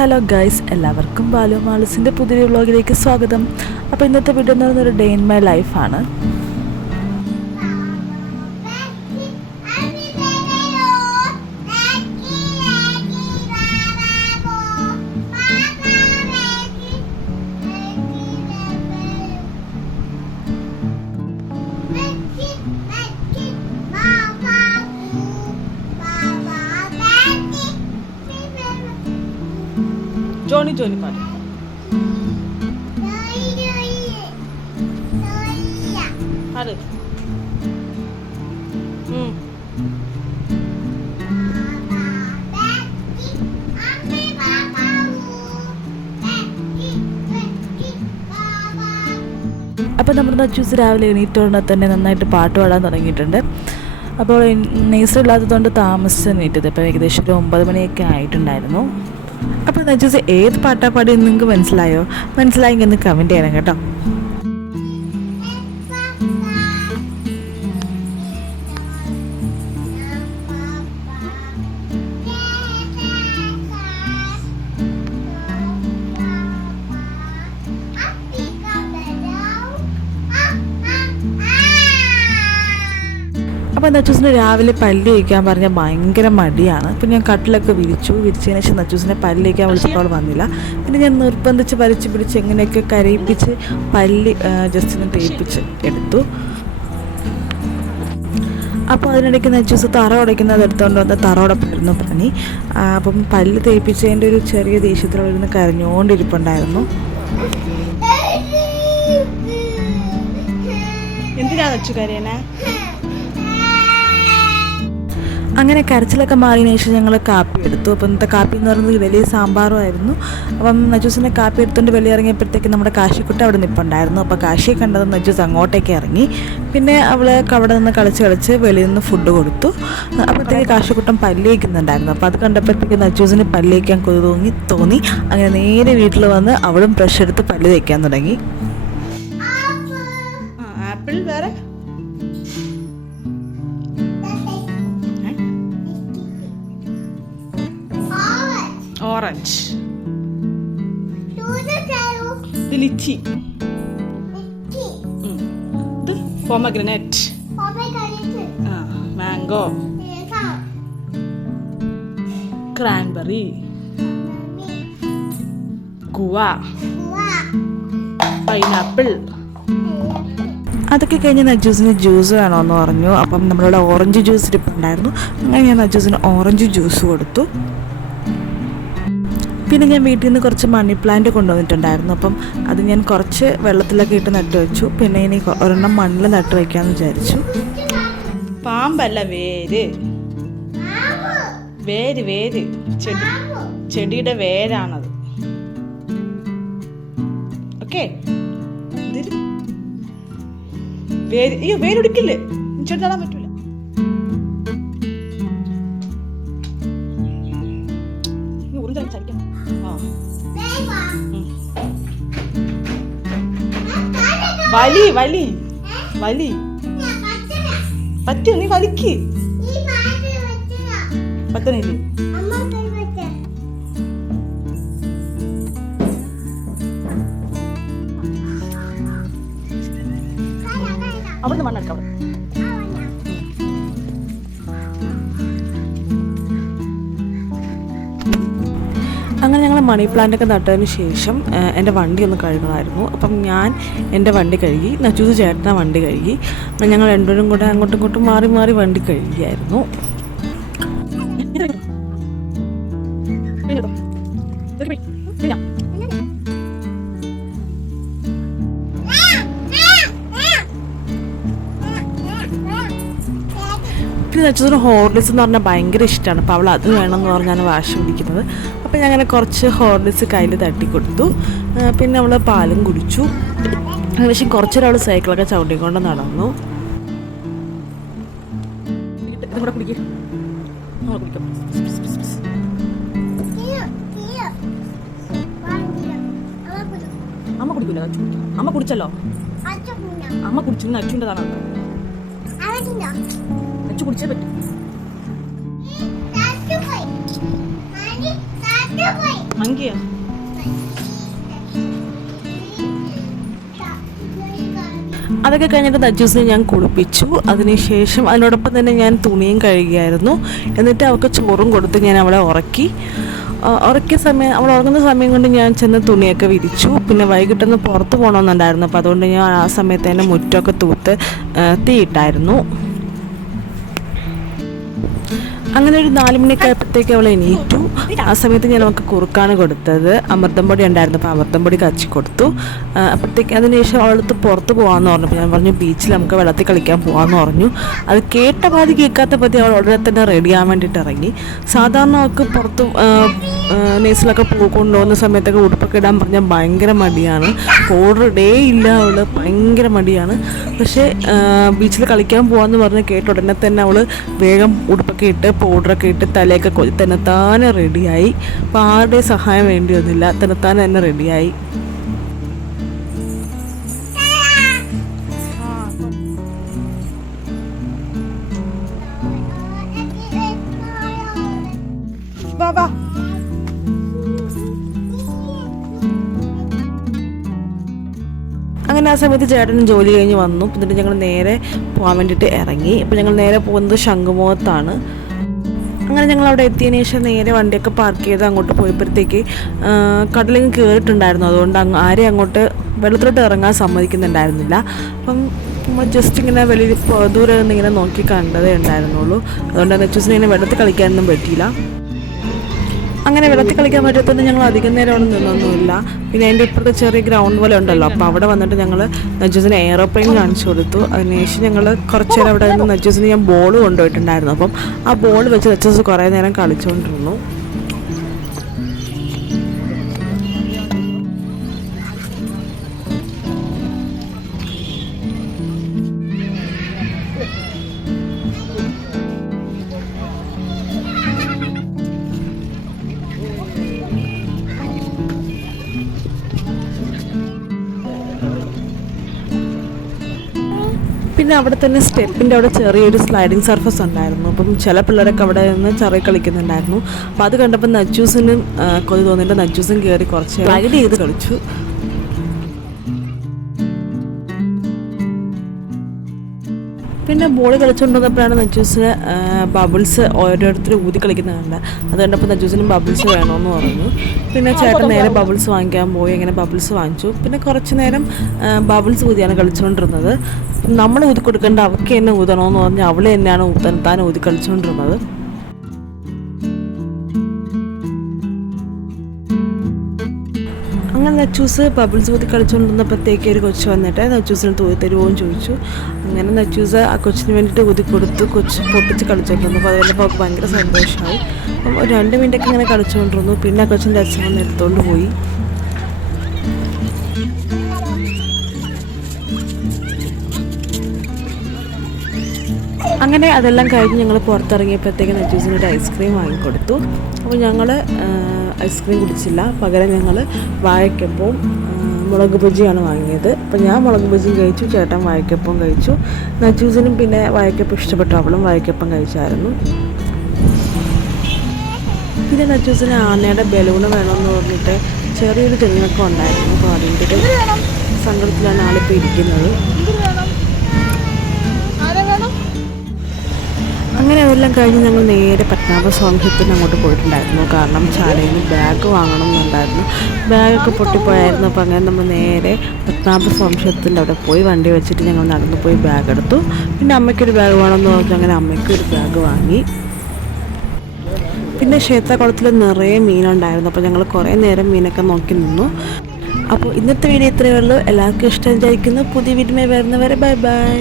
Hello guys, എല്ലാവർക്കും ബാലു മാളസിൻ്റെ പുതിയ വ്ളോഗിലേക്ക് സ്വാഗതം. അപ്പോൾ ഇന്നത്തെ വീഡിയോ എന്ന് പറയുന്നത് ഒരു ഡേ ഇൻ മൈ ലൈഫാണ്. ജോണി ജോണി പാട്ട് പാട്. അപ്പോൾ നമ്മുടെ നച്ചൂസ് രാവിലെ എണീറ്റോടെ തന്നെ നന്നായിട്ട് പാട്ട് പാടാൻ തുടങ്ങിയിട്ടുണ്ട്. അപ്പോൾ നെയ്സർ ഇല്ലാത്തതുകൊണ്ട് താമസിച്ച് എണീറ്റത്. ഇപ്പോൾ ഏകദേശം ഒരു 9 മണിയൊക്കെ ആയിട്ടുണ്ടായിരുന്നു. അപ്പോൾ നച്ചൂസ് ഏത് പാട്ടാ പാടിയെന്ന് നിങ്ങൾക്ക് മനസ്സിലായോ? മനസ്സിലായെങ്കിൽ ഒന്ന് കമൻറ്റ് ചെയ്യണം കേട്ടോ. അപ്പോൾ നച്ചൂസിന് രാവിലെ പല്ല് തേക്കാൻ പറഞ്ഞാൽ ഭയങ്കര മടിയാണ്. അപ്പോൾ ഞാൻ കട്ടിലൊക്കെ വിരിച്ചതിന് ശേഷം നച്ചൂസിനെ പല്ല് തേക്കാൻ വിളിച്ചപ്പോൾ വന്നില്ല. പിന്നെ ഞാൻ നിർബന്ധിച്ച് വലിച്ചു പിടിച്ച് എങ്ങനെയൊക്കെ കരയിപ്പിച്ച് പല്ല് ജസ്റ്റ് ഒന്ന് തേപ്പിച്ച് എടുത്തു. അപ്പോൾ അതിനിടയ്ക്ക് നച്ചൂസ് തറ ഉടയ്ക്കുന്നത് എടുത്തുകൊണ്ട് വന്ന് തറ ഉടപ്പായിരുന്നു പണി. അപ്പം പല്ല് തേപ്പിച്ചതിൻ്റെ ഒരു ചെറിയ ദേഷ്യത്തിലിരുന്ന് കരഞ്ഞുകൊണ്ടിരിപ്പുണ്ടായിരുന്നു. എന്തിനാ നച്ചു കരയനെ? അങ്ങനെ കരച്ചിലൊക്കെ മാറിയതിനു ശേഷം ഞങ്ങൾ കാപ്പി എടുത്തു. അപ്പോൾ ഇന്നത്തെ കാപ്പി എന്ന് പറയുന്നത് വലിയ സാമ്പാറുമായിരുന്നു. അപ്പം നച്ചൂസിനെ കാപ്പി എടുത്തുകൊണ്ട് വെളിയിൽ ഇറങ്ങിയപ്പോഴത്തേക്ക് നമ്മുടെ കാശിക്കുട്ട അവിടെ നിൽപ്പുണ്ടായിരുന്നു. അപ്പോൾ കാശിയെ കണ്ടത് നച്ചൂസ് അങ്ങോട്ടേക്ക് ഇറങ്ങി. പിന്നെ അവൾക്ക് അവിടെ നിന്ന് കളിച്ച് വെളിയിൽ നിന്ന് ഫുഡ് കൊടുത്തു. അപ്പോഴത്തേക്ക് കാശിക്കുട്ടൻ പല്ല് തേക്കുന്നുണ്ടായിരുന്നു. അപ്പോൾ അത് കണ്ടപ്പോഴത്തേക്ക് നച്ചൂസിന് പല്ല് തേക്കാൻ തോന്നി. അങ്ങനെ നേരെ വീട്ടിൽ വന്ന് അവളും ബ്രഷ് എടുത്ത് പല്ല് തേക്കാൻ തുടങ്ങി. ആപ്പിൾ വേറെ ഓറഞ്ച്, ലിച്ചി, ഇത് pomegranate, mango, cranberry, guava, pineapple. അതൊക്കെ കഴിഞ്ഞ് നജൂസിന് ജ്യൂസ് വേണമെന്ന് പറഞ്ഞു. അപ്പം നമ്മളുടെ ഓറഞ്ച് ജ്യൂസ് ഇരിപ്പുണ്ടായിരുന്നു. അങ്ങനെ ഞാൻ നജൂസിന് ഓറഞ്ച് ജ്യൂസ് കൊടുത്തു. പിന്നെ ഞാൻ വീട്ടിൽ നിന്ന് കുറച്ച് മണി പ്ലാന്റ് കൊണ്ടുവന്നിട്ടുണ്ടായിരുന്നു. അപ്പം അത് ഞാൻ കുറച്ച് വെള്ളത്തിലൊക്കെ ഇട്ട് നട്ട് വെച്ചു. പിന്നെ ഇനി ഒരെണ്ണം മണ്ണിൽ നട്ട് വയ്ക്കാമെന്ന് വിചാരിച്ചു. പാമ്പല്ല, വേര് വേര് വേര് ചെടിയുടെ വേരാണത്. ഓക്കെ, വേര്. അയ്യോ, വേരൊടിക്കില്ലേ, ചെടി നടാൻ പറ്റൂല. വലി വലി വലി പറ്റൂ, നീ വലിക്ക്. പറ്റണില്ലേ? അവിടുന്ന് മണ്ണെടുക്കാം. അങ്ങനെ ഞങ്ങൾ മണി പ്ലാന്റൊക്കെ നട്ടതിന് ശേഷം എൻ്റെ വണ്ടി ഒന്ന് കഴുകണമായിരുന്നു. അപ്പം ഞാൻ എൻ്റെ വണ്ടി കഴുകി, നച്ചൂസ് ചേട്ടൻ്റെ വണ്ടി കഴുകി. ഞങ്ങൾ രണ്ടുപേരും കൂടെ അങ്ങോട്ടും ഇങ്ങോട്ടും മാറി മാറി വണ്ടി കഴുകിയായിരുന്നു. പിന്നെ നച്ചൂസിന് ഹോർലിക്സ് എന്ന് പറഞ്ഞാൽ ഭയങ്കര ഇഷ്ടമാണ്. അപ്പോൾ അവൾ അത് വേണമെന്ന് പറഞ്ഞാണ് വാശി പിടിക്കുന്നത്. അപ്പോൾ ഞാൻ അങ്ങനെ കുറച്ച് ഹോർലിക്സ് കയ്യിൽ തട്ടിക്കൊടുത്തു. പിന്നെ അവൾ പാലും കുടിച്ചു. ഏകദേശം കുറച്ചൊരാൾ സൈക്കിളൊക്കെ ചവിട്ടിക്കൊണ്ട് നടന്നു. അമ്മ കുടിക്കില്ല, അമ്മ കുടിച്ചല്ലോ. അമ്മ കുടിച്ചു, അച്ഛൻ്റെതാണ്. അച്ഛൻ കുടിച്ചേ പറ്റും. മങ്കിയോ? അതൊക്കെ കഴിഞ്ഞിട്ട് നജൂസിനെ ഞാൻ കുളിപ്പിച്ചു. അതിനുശേഷം അതിനോടൊപ്പം തന്നെ ഞാൻ തുണിയും കഴുകിയായിരുന്നു. എന്നിട്ട് അവൾക്ക് ചോറും കൊടുത്ത് ഞാൻ അവളെ ഉറക്കിയ സമയം, അവൾ ഉറങ്ങുന്ന സമയം കൊണ്ട് ഞാൻ ചെന്ന് തുണിയൊക്കെ വിരിച്ചു. പിന്നെ വൈകിട്ടൊന്ന് പുറത്ത് പോകണമെന്നുണ്ടായിരുന്നു. അപ്പോൾ അതുകൊണ്ട് ഞാൻ ആ സമയത്ത് തന്നെ മുറ്റമൊക്കെ തൂത്ത് തീയിട്ടായിരുന്നു. അങ്ങനെ ഒരു 4 മണിയൊക്കെ ആയപ്പോഴത്തേക്ക് അവൾ എണീറ്റു. ആ സമയത്ത് ഞാൻ അവൾക്ക് കുറുക്കാണ് കൊടുത്തത്. അമൃതം പൊടി ഉണ്ടായിരുന്നു, അപ്പോൾ അമൃതം പൊടി കച്ചി കൊടുത്തു. അപ്പോഴത്തേക്ക് അതിനുശേഷം അവളടുത്ത് പുറത്ത് പോകാമെന്ന് പറഞ്ഞപ്പോൾ ഞാൻ പറഞ്ഞു ബീച്ചിൽ നമുക്ക് വെള്ളത്തിൽ കളിക്കാൻ പോകാമെന്ന് പറഞ്ഞു. അത് കേട്ട പാതി കേൾക്കാത്ത പാതി അവൾ ഉടനെ തന്നെ റെഡിയാകാൻ വേണ്ടിയിട്ട് ഇറങ്ങി. സാധാരണ അവൾക്ക് പുറത്ത് നേഴ്സിലൊക്കെ കൊണ്ടുപോകുന്ന സമയത്തൊക്കെ ഉടുപ്പൊക്കെ ഇടാൻ പറഞ്ഞാൽ ഭയങ്കര മടിയാണ്. പൗഡർ ഇടേ ഇല്ല, അവൾ ഭയങ്കര മടിയാണ്. പക്ഷേ ബീച്ചിൽ കളിക്കാൻ പോകാമെന്ന് പറഞ്ഞ് കേട്ട ഉടനെ തന്നെ അവൾ വേഗം ഉടുപ്പൊക്കെ ഇട്ട് പൗഡറൊക്കെ ഇട്ട് തലയൊക്കെ തന്നെത്താനെ റെഡിയായി. അപ്പോൾ ആരുടെയും സഹായം വേണ്ടി വന്നില്ല, തന്നെത്താനെ തന്നെ റെഡിയായി. അങ്ങനെ ആ സമയത്ത് ചേട്ടനും ജോലി കഴിഞ്ഞ് വന്നു. എന്നിട്ട് ഞങ്ങൾ നേരെ പോകാൻ വേണ്ടിയിട്ട് ഇറങ്ങി. അപ്പോൾ ഞങ്ങൾ നേരെ പോകുന്നത് ശംഖുമുഖത്താണ്. അങ്ങനെ ഞങ്ങൾ അവിടെ എത്തിയതിന് ശേഷം നേരെ വണ്ടിയൊക്കെ പാർക്ക് ചെയ്ത് അങ്ങോട്ട് പോയപ്പോഴത്തേക്ക് കടലിൽ കയറിയിട്ടുണ്ടായിരുന്നു. അതുകൊണ്ട് ആരെയും അങ്ങോട്ട് വെള്ളത്തിലോട്ട് ഇറങ്ങാൻ സമ്മതിക്കുന്നുണ്ടായിരുന്നില്ല. അപ്പം നമ്മൾ ജസ്റ്റ് ഇങ്ങനെ വെളിയിൽ ദൂരെ നിന്ന് ഇങ്ങനെ നോക്കി കണ്ടതേ ഉണ്ടായിരുന്നുള്ളൂ. അതുകൊണ്ട് നെച്ചൂസിനെ ഇങ്ങനെ വെള്ളത്തിൽ കളിക്കാനൊന്നും പറ്റിയില്ല. അങ്ങനെ വെള്ളത്തിൽ കളിക്കാൻ പറ്റത്തോണ്ട് ഞങ്ങൾ അധികം നേരം അവിടെ നിന്നൊന്നുമില്ല. പിന്നെ അതിൻ്റെ ഇപ്പുറത്തെ ചെറിയ ഗ്രൗണ്ട് പോലെ ഉണ്ടല്ലോ, അപ്പോൾ അവിടെ വന്നിട്ട് ഞങ്ങൾ നജൂസിന് എയറോപ്ലെയിൻ കാണിച്ചു കൊടുത്തു. അതിനുശേഷം ഞങ്ങൾ കുറച്ച് നേരം അവിടെ നിന്ന് നജൂസിന് ഞാൻ ബോൾ കൊണ്ടുപോയിട്ടുണ്ടായിരുന്നു. അപ്പം ആ ബോൾ വെച്ച് നജൂസ് കുറേ നേരം കളിച്ചുകൊണ്ടിരുന്നു. പിന്നെ അവിടെ തന്നെ സ്റ്റെപ്പിൻ്റെ അവിടെ ചെറിയൊരു സ്ലൈഡിങ് സർഫസ് ഉണ്ടായിരുന്നു. അപ്പം ചില പിള്ളേരൊക്കെ അവിടെ നിന്ന് ചെറിയ കളിക്കുന്നുണ്ടായിരുന്നു. അപ്പോൾ അത് കണ്ടപ്പോൾ നജൂസിനും കൊതി തോന്നിയിട്ട് നജൂസും കയറി കുറച്ച് സ്ലൈഡ് ചെയ്ത് കളിച്ചു. പിന്നെ ബോൾ കളിച്ചുകൊണ്ടിരുന്നപ്പോഴാണ് നജൂസിന് ബബിൾസ് ഓരോരുത്തർ ഊതി കളിക്കുന്നത് കണ്ടത്. അത് കണ്ടപ്പോൾ നജൂസിനും ബബിൾസ് വേണമെന്ന് പറഞ്ഞു. പിന്നെ ചേട്ടൻ നേരെ ബബിൾസ് വാങ്ങിക്കാൻ പോയി. അങ്ങനെ ബബിൾസ് വാങ്ങിച്ചു. പിന്നെ കുറച്ച് നേരം ബബിൾസ് ഊതിയാണ് കളിച്ചുകൊണ്ടിരുന്നത്. നമ്മൾ ഊതി കൊടുക്കേണ്ട അവൾക്ക് തന്നെ ഊതണമെന്ന് പറഞ്ഞ് അവൾ തന്നെയാണ് താൻ ഊതി കളിച്ചുകൊണ്ടിരുന്നത്. അങ്ങനെ നച്ചൂസ് ബബിൾസ് ഊതി കളിച്ചുകൊണ്ടിരുന്നപ്പോഴത്തേക്ക് ഒരു കൊച്ചു വന്നിട്ട് നച്ചൂസിന് തൂതി തരുമോയെന്ന് ചോദിച്ചു. അങ്ങനെ നച്ചൂസ് ആ കൊച്ചിന് വേണ്ടിയിട്ട് ഊതി കൊടുത്തു. കൊച്ച് പൊട്ടിച്ച് കളിച്ചുകൊണ്ടിരുന്നു. അപ്പോൾ അതുകൊണ്ട് അവൾക്ക് ഭയങ്കര സന്തോഷമായി. അപ്പം ഒരു 2 മിനിറ്റൊക്കെ ഇങ്ങനെ കളിച്ചുകൊണ്ടിരുന്നു. പിന്നെ ആ കൊച്ചിൻ്റെ അച്ഛൻ വന്ന് എടുത്തുകൊണ്ട് പോയി. അങ്ങനെ അതെല്ലാം കഴിഞ്ഞ് ഞങ്ങൾ പുറത്തിറങ്ങിയപ്പോഴത്തേക്ക് നജൂസിന് ഒരു ഐസ്ക്രീം വാങ്ങിക്കൊടുത്തു. അപ്പോൾ ഞങ്ങൾ ഐസ്ക്രീം കുടിച്ചില്ല, പകരം ഞങ്ങൾ വാഴയ്ക്കപ്പവും മുളക് ബജിയാണ് വാങ്ങിയത്. അപ്പോൾ ഞാൻ മുളക് ബജിയും കഴിച്ചു, ചേട്ടൻ വാഴയ്ക്കപ്പവും കഴിച്ചു. നജൂസിനും പിന്നെ വാഴയ്ക്കപ്പം ഇഷ്ടപ്പെട്ടു, അവളും വാഴയ്ക്കപ്പം കഴിച്ചായിരുന്നു. പിന്നെ നജൂസിന് ആനയുടെ ബലൂണ് വേണമെന്ന് പറഞ്ഞിട്ട് ചെറിയൊരു തെങ്ങൊക്കെ ഉണ്ടായിരുന്നു. അപ്പോൾ അതിൻ്റെ ഒരു സങ്കടത്തിലാണ് ആളിപ്പോൾ ഇരിക്കുന്നത്. അങ്ങനെ അതെല്ലാം കഴിഞ്ഞ് ഞങ്ങൾ നേരെ പത്മനാഭസ്വാമി ക്ഷേത്രത്തിന് അങ്ങോട്ട് പോയിട്ടുണ്ടായിരുന്നു. കാരണം ചാലയിൽ നിന്ന് ബാഗ് വാങ്ങണം എന്നുണ്ടായിരുന്നു. ബാഗൊക്കെ പൊട്ടിപ്പോയായിരുന്നു. അപ്പോൾ അങ്ങനെ നമ്മൾ നേരെ പത്മനാഭസ്വാമി ക്ഷേത്രത്തിൻ്റെ അവിടെ പോയി വണ്ടി വെച്ചിട്ട് ഞങ്ങൾ നടന്നു പോയി ബാഗ് എടുത്തു. പിന്നെ അമ്മയ്ക്കൊരു ബാഗ് വേണമെന്ന് പറഞ്ഞു. അങ്ങനെ അമ്മയ്ക്കൊരു ബാഗ് വാങ്ങി. പിന്നെ ക്ഷേത്രകുളത്തിൽ നിറയെ മീനുണ്ടായിരുന്നു. അപ്പോൾ ഞങ്ങൾ കുറേ നേരം മീനൊക്കെ നോക്കി നിന്നു. അപ്പോൾ ഇന്നത്തെ വീഡിയോ ഇത്രയേ ഉള്ളൂ. എല്ലാവർക്കും ഇഷ്ടം വിചാരിക്കുന്നു. പുതിയ വീഡിയോ വരുന്നവരെ ബൈ ബൈ.